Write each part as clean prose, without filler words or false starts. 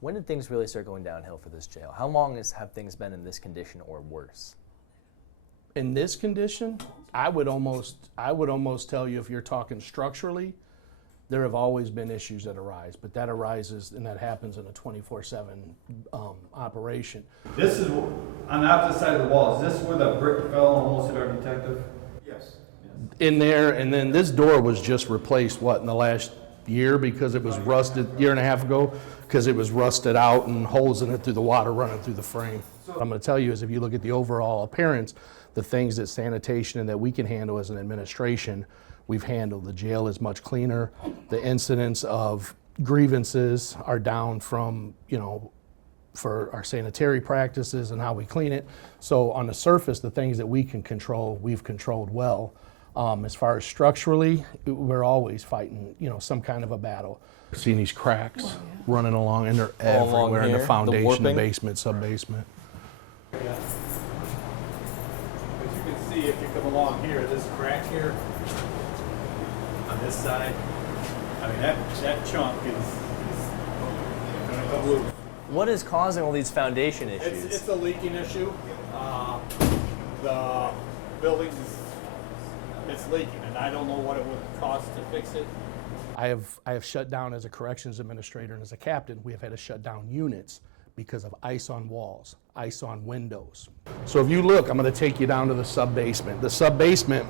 When did things really start going downhill for this jail? How long have things been in this condition or worse? In this condition, I would almost tell you, if you're talking structurally, there have always been issues that arise, but that arises and that happens in a 24/7 operation. This is on the opposite side of the wall. Is this where the brick fell and almost hit our detective? Yes. In there, and then this door was just replaced, in the last year, because it was rusted, year and a half ago, because it was rusted out and holes in it through the water running through the frame. What I'm going to tell you is, if you look at the overall appearance, the things that sanitation and that we can handle as an administration, we've handled. The jail is much cleaner. The incidents of grievances are down from, for our sanitary practices and how we clean it. So on the surface, the things that we can control, we've controlled well. As far as structurally, we're always fighting, some kind of a battle. Seeing these cracks running along, and they're everywhere in the foundation, the basement, sub-basement. Yeah. As you can see, if you come along here, this crack here on this side, I mean, that chunk is going to come loose. What is causing all these foundation issues? It's a leaking issue. The building it's leaking, and I don't know what it would cost to fix it. I have shut down, as a corrections administrator and as a captain, we have had to shut down units because of ice on walls, ice on windows. So if you look, I'm going to take you down to the sub-basement. The sub-basement,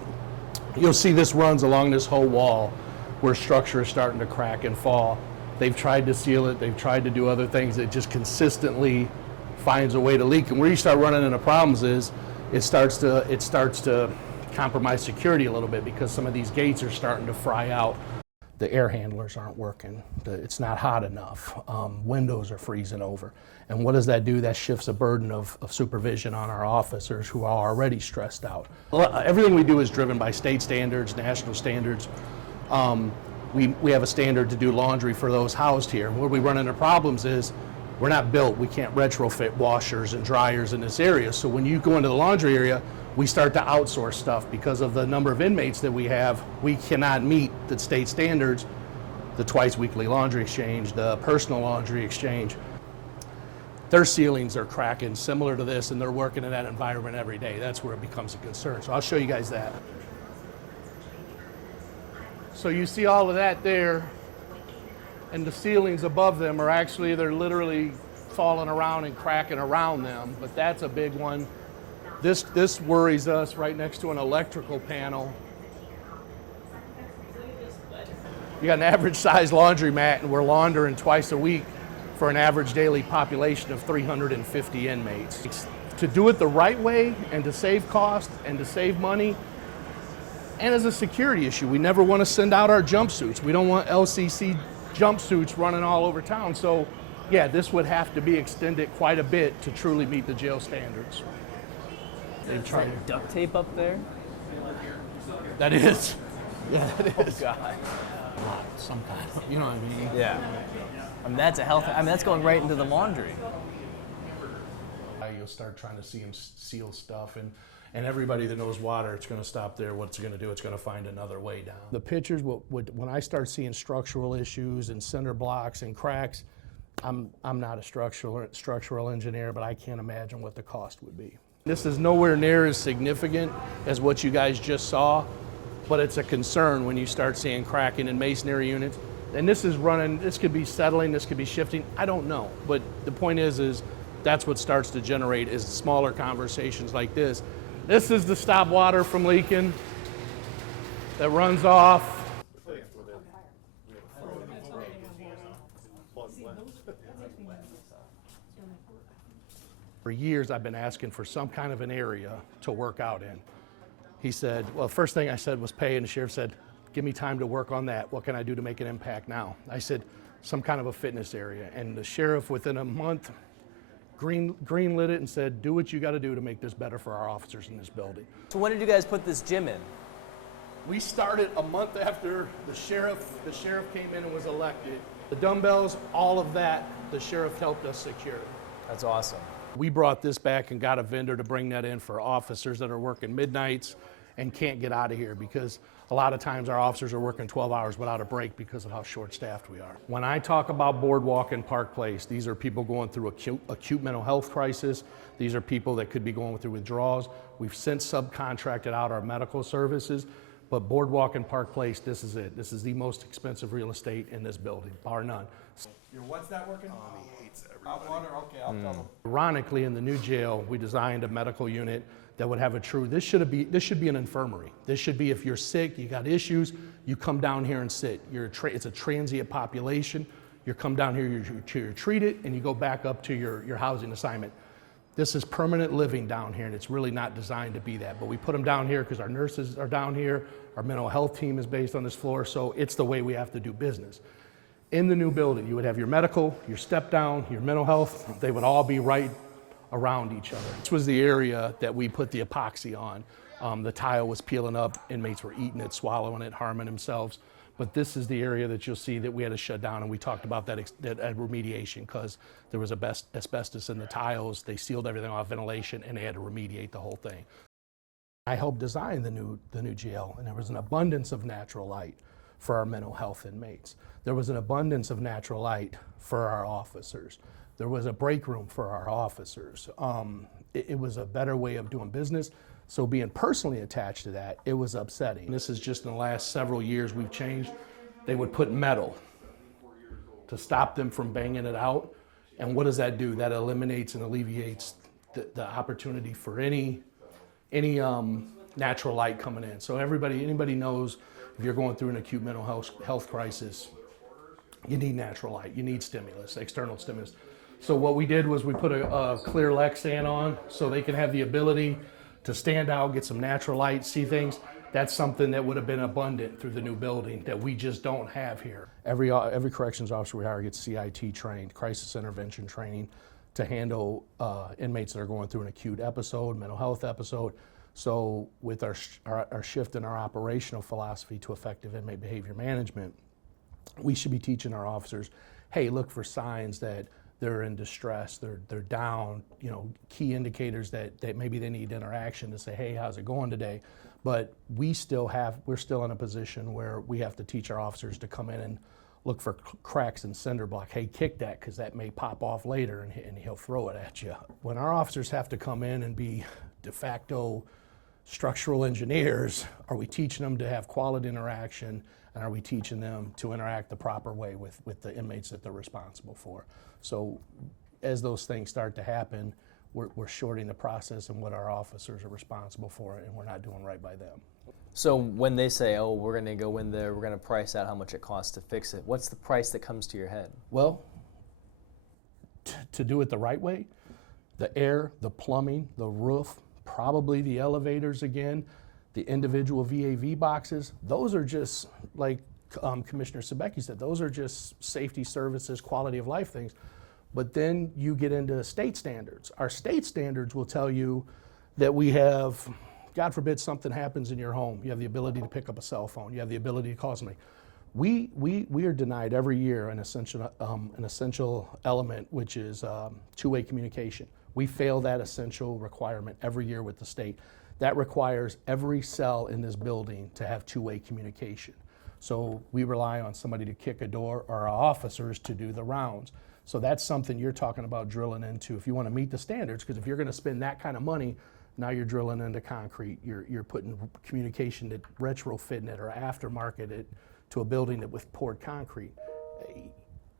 you'll see this runs along this whole wall where structure is starting to crack and fall. They've tried to seal it, they've tried to do other things. It just consistently finds a way to leak. And where you start running into problems is it starts to compromise security a little bit, because some of these gates are starting to fry out. The air handlers aren't working. It's not hot enough. Windows are freezing over. And what does that do? That shifts a burden of supervision on our officers, who are already stressed out. Everything we do is driven by state standards, national standards. We have a standard to do laundry for those housed here. Where we run into problems is we're not built. We can't retrofit washers and dryers in this area. So when you go into the laundry area, we start to outsource stuff because of the number of inmates that we have. We cannot meet the state standards, the twice weekly laundry exchange, the personal laundry exchange. Their ceilings are cracking similar to this, and they're working in that environment every day. That's where it becomes a concern. So I'll show you guys that. So you see all of that there, and the ceilings above them are actually, they're literally falling around and cracking around them, but that's a big one. This worries us, right next to an electrical panel. You got an average size laundromat, and we're laundering twice a week for an average daily population of 350 inmates. To do it the right way and to save cost and to save money, and as a security issue, we never want to send out our jumpsuits. We don't want LCC jumpsuits running all over town. So yeah, this would have to be extended quite a bit to truly meet the jail standards. They've tried duct tape up there? That is. Yeah, that is. Oh, God. Some kind of, you know what I mean? Yeah. That's going right into the laundry. You'll start trying to see them seal stuff, and everybody that knows water, it's going to stop there. What's it going to do? It's going to find another way down. The pictures, when I start seeing structural issues and cinder blocks and cracks, I'm not a structural engineer, but I can't imagine what the cost would be. This is nowhere near as significant as what you guys just saw, but it's a concern when you start seeing cracking in masonry units. And this is running, this could be settling, this could be shifting, I don't know. But the point is that's what starts to generate is smaller conversations like this. This is to stop water from leaking that runs off. For years, I've been asking for some kind of an area to work out in. He said, well, first thing I said was pay, and the sheriff said, give me time to work on that. What can I do to make an impact now? I said, some kind of a fitness area. And the sheriff, within a month, green-lit it and said, do what you got to do to make this better for our officers in this building. So when did you guys put this gym in? We started a month after the sheriff came in and was elected. The dumbbells, all of that, the sheriff helped us secure. That's awesome. We brought this back and got a vendor to bring that in for officers that are working midnights and can't get out of here, because a lot of times our officers are working 12 hours without a break because of how short-staffed we are. When I talk about Boardwalk and Park Place, these are people going through acute mental health crisis. These are people that could be going through withdrawals. We've since subcontracted out our medical services, but Boardwalk and Park Place, this is it. This is the most expensive real estate in this building, bar none. Your what's not working? He hates everybody. Hot water? Okay, I'll tell him. Ironically, in the new jail, we designed a medical unit that would have a true, this should be an infirmary. This should be, if you're sick, you got issues, you come down here and sit. It's a transient population. You come down here, you're treated, and you go back up to your housing assignment. This is permanent living down here, and it's really not designed to be that. But we put them down here because our nurses are down here, our mental health team is based on this floor, so it's the way we have to do business. In the new building, you would have your medical, your step down, your mental health, they would all be right around each other. This was the area that we put the epoxy on. The tile was peeling up, inmates were eating it, swallowing it, harming themselves. But this is the area that you'll see that we had to shut down, and we talked about that remediation because there was asbestos in the tiles. They sealed everything off, ventilation, and they had to remediate the whole thing. I helped design the new jail, and there was an abundance of natural light for our mental health inmates. There was an abundance of natural light for our officers. There was a break room for our officers. It was a better way of doing business. So being personally attached to that, it was upsetting. This is just in the last several years we've changed. They would put metal to stop them from banging it out. And what does that do? That eliminates and alleviates the opportunity for any natural light coming in. So anybody knows if you're going through an acute mental health crisis, you need natural light, you need stimulus, external stimulus. So what we did was we put a clear Lexan on so they can have the ability to stand out, get some natural light, see things. That's something that would have been abundant through the new building that we just don't have here. Every corrections officer we hire gets CIT trained, crisis intervention training, to handle inmates that are going through an acute episode, mental health episode. So with our shift in our operational philosophy to effective inmate behavior management, we should be teaching our officers, hey, look for signs that they're in distress, they're down, key indicators that maybe they need interaction to say, hey, how's it going today? But we're still in a position where we have to teach our officers to come in and look for cracks in cinder block. Hey, kick that, because that may pop off later and he'll throw it at you. When our officers have to come in and be de facto structural engineers, are we teaching them to have quality interaction, and are we teaching them to interact the proper way with the inmates that they're responsible for? So as those things start to happen, we're shorting the process and what our officers are responsible for, and we're not doing right by them. So when they say, oh, we're going to go in there, we're going to price out how much it costs to fix it, what's the price that comes to your head? Well, to do it the right way, the air, the plumbing, the roof, probably the elevators again, the individual VAV boxes, those are just, like Commissioner Sebecki said, those are just safety services, quality of life things. But then you get into state standards. Our state standards will tell you that we have, God forbid something happens in your home, you have the ability to pick up a cell phone, you have the ability to call somebody. We are denied every year an essential element, which is two-way communication. We fail that essential requirement every year with the state. That requires every cell in this building to have two-way communication. So we rely on somebody to kick a door, or our officers to do the rounds. So that's something you're talking about drilling into if you want to meet the standards, because if you're going to spend that kind of money, now you're drilling into concrete. You're putting communication that retrofitting it or aftermarket it to a building that with poured concrete.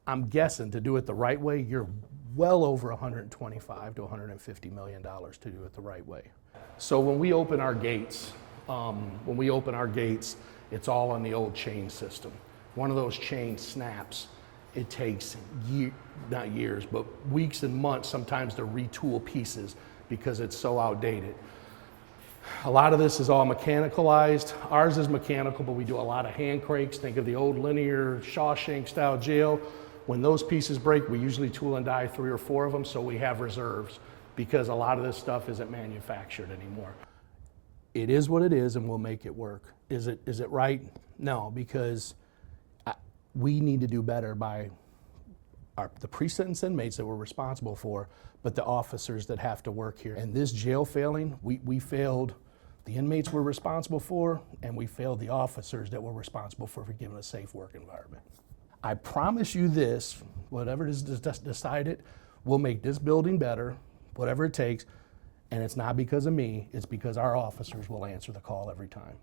I'm guessing to do it the right way, you're well over $125 to $150 million to do it the right way. So when we open our gates, it's all on the old chain system. One of those chains snaps. It takes not years, but weeks and months sometimes to retool pieces because it's so outdated. A lot of this is all mechanicalized. Ours is mechanical, but we do a lot of hand cranks. Think of the old linear Shawshank style jail. When those pieces break, we usually tool and die 3 or 4 of them, so we have reserves because a lot of this stuff isn't manufactured anymore. It is what it is, and we'll make it work. Is it right? No, because we need to do better by the pre-sentence inmates that we're responsible for, but the officers that have to work here. And this jail failing, we failed the inmates were responsible for, and we failed the officers that were responsible for giving a safe work environment. I promise you this, whatever is decided, we'll make this building better, whatever it takes, and it's not because of me, it's because our officers will answer the call every time.